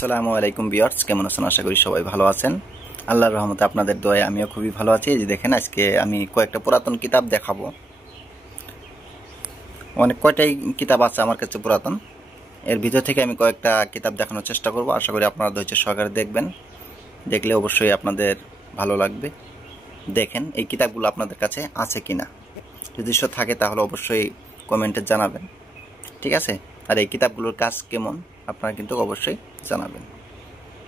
আসসালামু আলাইকুম ভিউয়ার্স, কেমন আছেন? আশা করি সবাই ভালো আছেন। আল্লাহর রহমতে আপনাদের দয়ায় আমিও খুবই ভালো আছি। এই যে দেখেন, আজকে আমি কয়েকটা পুরাতন কিতাব দেখাবো। কয়টাই কিতাব আছে আমার কাছে পুরাতন। এর ভিতর থেকে আমি কয়েকটা কিতাব দেখানোর চেষ্টা করব। আশা করি আপনারা ধৈর্য সহকারে দেখবেন। দেখলে অবশ্যই আপনাদের ভালো লাগবে। দেখেন এই কিতাবগুলো আপনাদের কাছে আছে কিনা। যদি থাকে তাহলে অবশ্যই কমেন্টে জানাবেন, ঠিক আছে? আর এই কিতাবগুলোর কাজ কেমন আপনারা কিন্তু অবশ্যই জানাবেন।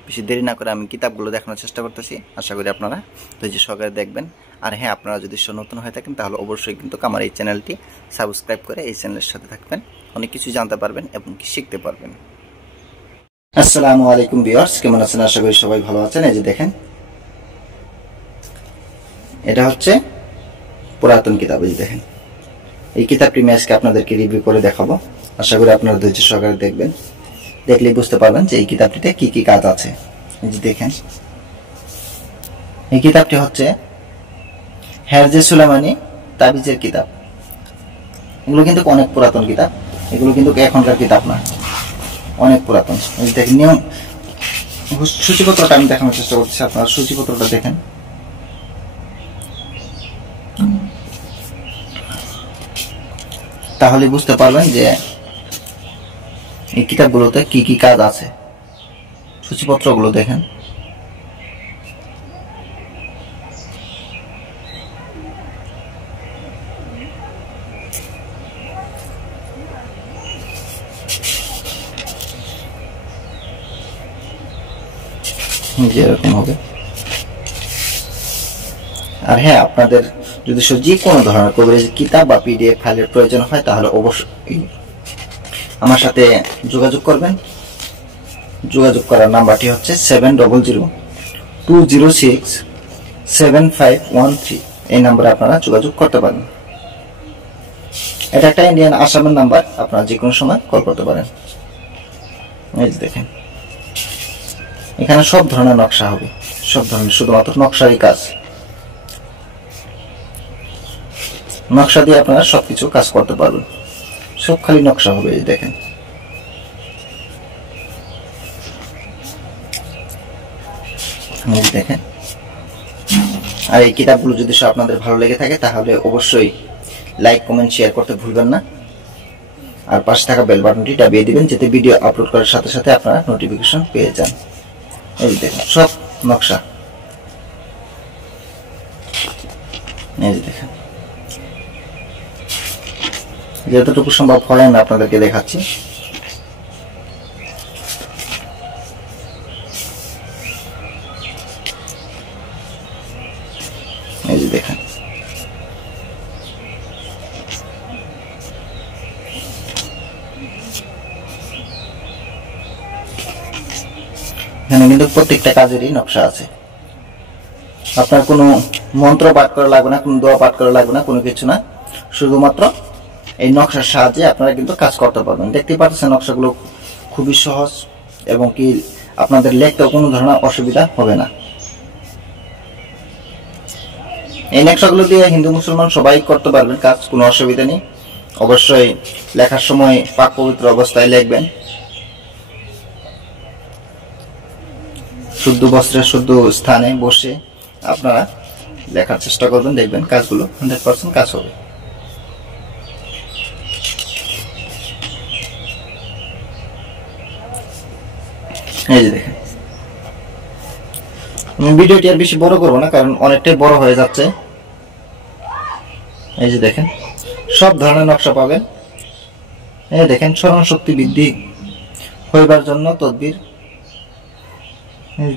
বেশি দেরি না করে আমি কিতাবগুলো দেখানোর চেষ্টা করতেছি। আশা করি আপনারা ধৈর্য সহকারে দেখবেন। আর হ্যাঁ, আপনারা যদি নতুন হয়ে থাকেন তাহলে অবশ্যই কিন্তু আমার এই চ্যানেলটি সাবস্ক্রাইব করে এই চ্যানেলের সাথে থাকবেন। অনেক কিছু জানতে পারবেন এবং কি শিখতে পারবেন। আসসালামু আলাইকুম ভিউয়ার্স, কেমন আছেন? আশা করি সবাই ভালো আছেন। এই যে দেখেন, এটা হচ্ছে পুরাতন কিতাব। এই যে দেখেন, এই কিতাবটি আমি আজকে আপনাদেরকে রিভিউ করে দেখাবো। আশা করি আপনারা ধৈর্য সহকারে দেখবেন। দেখলেই বুঝতে পারবেন যে এই কিতাবটিতে কি কি কাজ আছে। এই যে দেখেন, এই কিতাবটি হচ্ছে হেরজে সুলেমানি তাবিজের কিতাব। এগুলো কিন্তু অনেক পুরাতন কিতাব, এগুলো কিন্তু এখনকার কিতাব না, অনেক পুরাতন। এই যে দেখেন, নিয়ম সূচিপত্রটা আমি দেখানোর চেষ্টা করছি। আপনারা সূচিপত্রটা দেখেন। তাহলে বুঝতে পারবেন যে এই কিতাবগুলোতে কি কি কাজ আছে। সূচিপত্রগুলো দেখেন। এরকম হবে। আর হ্যাঁ, আপনাদের যদি যে কোনো ধরনের কভারেজ কিতাব বা পিডিএফ ফাইলের প্রয়োজন হয় তাহলে অবশ্যই আমার সাথে যোগাযোগ করবেন। যোগাযোগ করার নাম্বারটি হচ্ছে 7002067513। এই নাম্বারে আপনারা যোগাযোগ করতে পারেন। এটা একটা ইন্ডিয়ান আসামের নাম্বার, আপনারা যে কোনো সময় কল করতে পারেন। এই যে দেখেন, এখানে সব ধরনের নকশা হবে, সব ধরনের, শুধুমাত্র নকশারই কাজ। নকশা দিয়ে আপনারা সবকিছু কাজ করতে পারবেন, সব খালি নকশা হবে। এই দেখেন, দেখেন। আর এই কিতাবগুলো যদি আপনাদের ভালো লেগে থাকে তাহলে অবশ্যই লাইক, কমেন্ট, শেয়ার করতে ভুলবেন না। আর পাশে থাকা বেল বাটনটি দাবিয়ে দিবেন, যাতে ভিডিও আপলোড করার সাথে সাথে আপনারা নোটিফিকেশন পেয়ে যান। এই দেখেন, সব নকশা। এই দেখেন, যতটুকু সম্ভব হয় আমি আপনাদেরকে দেখাচ্ছি। এই যে দেখেন, এখানে কিন্তু প্রত্যেকটা কাজেরই নকশা আছে। আপনার কোনো মন্ত্র পাঠ করা লাগবে না, কোনো দোয়া পাঠ করা লাগবে না, কোনো কিছু না। শুধুমাত্র এই নকশার সাহায্যে আপনারা কিন্তু কাজ করতে পারবেন। দেখতে পাচ্ছেন নকশাগুলো খুবই সহজ এবং কি আপনাদের লিখতেও কোনো ধরনের অসুবিধা হবে না। এই নকশাগুলো দিয়ে হিন্দু মুসলমান সবাই করতে পারবেন কাজ, কোনো অসুবিধা নেই। অবশ্যই লেখার সময় পাক পবিত্র অবস্থায় লিখবেন। শুদ্ধ বস্ত্রে শুদ্ধ স্থানে বসে আপনারা লেখার চেষ্টা করবেন। দেখবেন কাজগুলো 100% কাজ হবে। এই যে দেখেন, আমি ভিডিওটি আর বেশি বড় করবো না, কারণ অনেকটাই বড় হয়ে যাচ্ছে। এই যে দেখেন, সব ধরনের নকশা পাবেন। এই দেখেন, স্মরণ শক্তি বৃদ্ধি হইবার জন্য তদবির।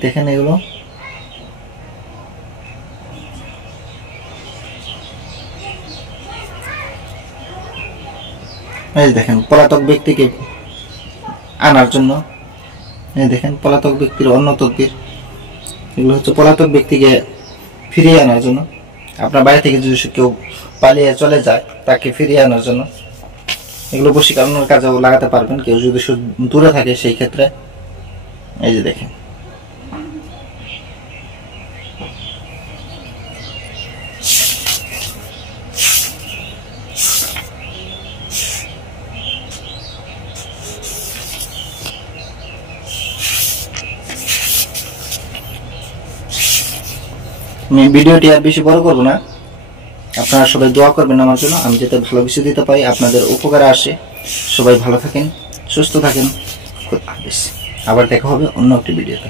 দেখেন এগুলো, এই দেখেন, পলাতক ব্যক্তিকে আনার জন্য। এই দেখেন, পলাতক ব্যক্তির অন্য তদবির। এগুলো হচ্ছে পলাতক ব্যক্তিকে ফিরিয়ে আনার জন্য। আপনার বাড়ি থেকে যদি কেউ পালিয়ে চলে যায়, তাকে ফিরিয়ে আনার জন্য। এগুলো বশীকরণের কাজেও লাগাতে পারবেন, কেউ যদি দূরে থাকে সেই ক্ষেত্রে। এই যে দেখেন, আমি ভিডিওটি আর বেশি বড় করব না, আপনারা সবাই দোয়া করবেন আমার জন্য, আমি যাতে ভালো কিছু দিতে পারি, আপনাদের উপকারে আসে। সবাই ভালো থাকেন, সুস্থ থাকেন, খুদা হাফেজ। আবার দেখা হবে অন্য একটি ভিডিওতে।